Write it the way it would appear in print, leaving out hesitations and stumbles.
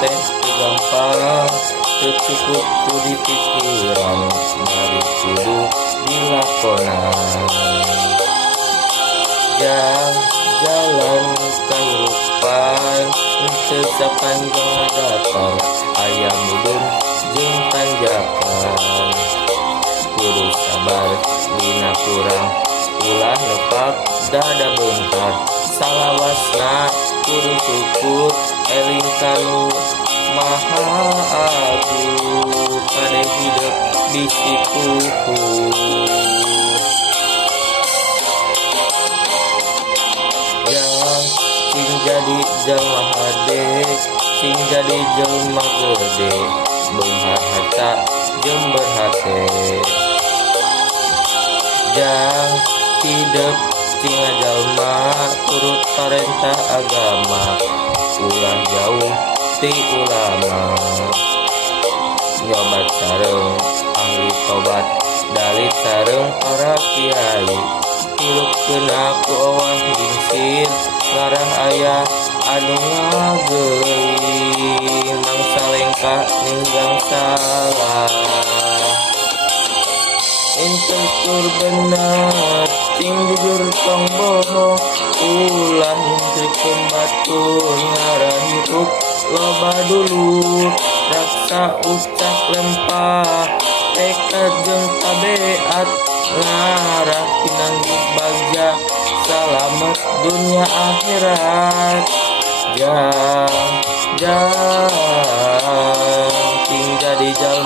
teh gampang, cukup ku di pikiran, mari kudu dilakonan. Jalan kehidupan teu sapanjang datar, aya mudun jeung tanjakan. Kudu sabar dina kurang, ulah nepak dada beungkar. Salawasna kudu syukur, eling kanu Maha Agung, kade hidup bisi kuku. Sing jadi jelma hade, sing jadi jelma gede, beunghar harta jeung berhate. Jang hidup sing jalma turut parentah agama, ulah jauh ti ulama. Nyobat sareng ahli tobat, dalit sareng para kiai, hirup kena ku owah gingsir, ngarah ayah anu ngageuing, mangsa lengkah ninggang salah. Ente tur bener, ting jujur tong bohong, ulah nyuntikkeun batur, ngarah hirup loba dulu, raksa ucap lempah, tekad jeung tabeat, ngarah pinanggih bagja, salamet dunia akhirat. Jang ting jadi jalan